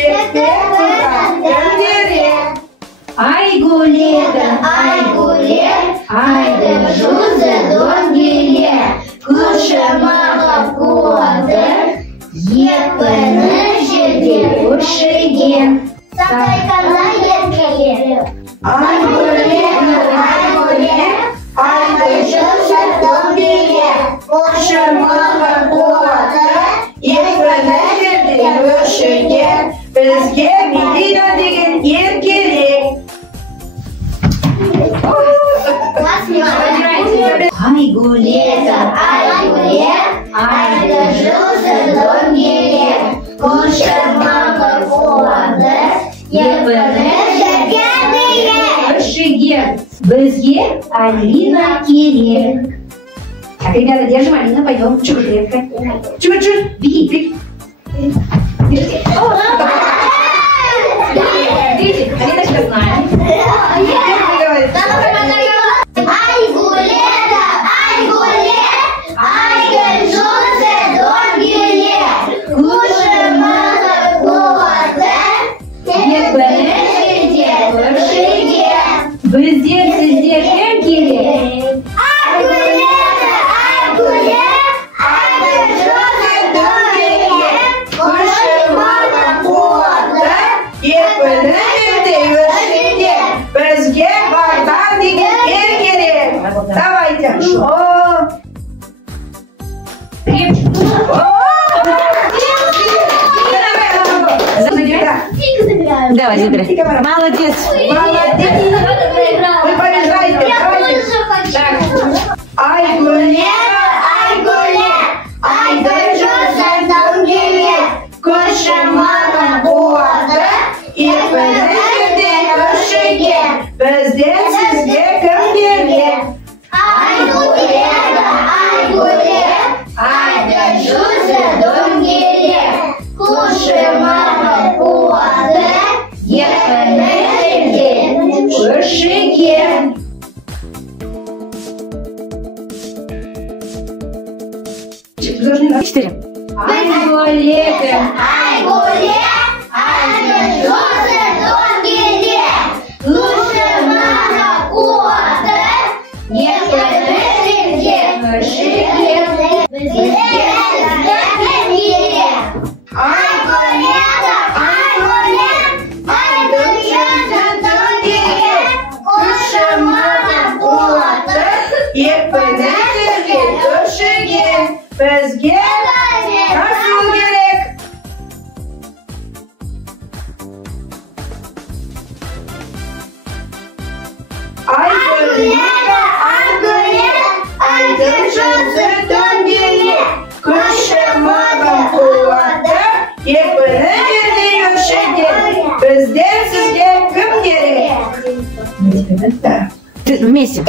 Шекте курган кемдерет. Айгуледа, айдын жузы донгеле, кушамаға куады, епіні жерде күшіге. Сатайкана еркеле. Айгуледа, айдын жузы донгеле, кушамаға куады, епіні жерде күшіге. Бізге Милина деген ер керек. Айгуледа, айдын жузы донгеле, кушамаға куады, епіні жерде күшіге. Бізге Алина керек. Так, ребята, держим Алина, пойдем. Чего, клетка? Чего? Беги. Держи. Видите, Алиночка знает. Айдын жузы донгеле, кушамаға куады, епіні жерде күшіге. Бізден сіздер кім керек? Айдын жузы донгеле, кушамаға куады, епіні жерде күшіге. Бізге Богдан деген ер керек. Давайте. Давай, забирай. Молодец. Молодец. Вы побеждаете. Так. Айгуледа, айдын жузы донгеле, кушамаға куады, епіні жерде күшіге. Бізден сізге кім керек? Айдын жузы донгеле, кушамаға куады, епіні жерде күшіге. Четыре. Айгуледа, айдын жузы донгеле, кушамаға куады, епіні жерде күшіге. Бізге кім керек? Айгуледа, айдын жузы донгеле, кушамаға куады, епіні жерде күшіге. Бізге Расул керек. Айгуледа, айдын жузы донгеле, кушамаға куады, епіні жерде күшіге. Бізден сізге кім керек? Вместе.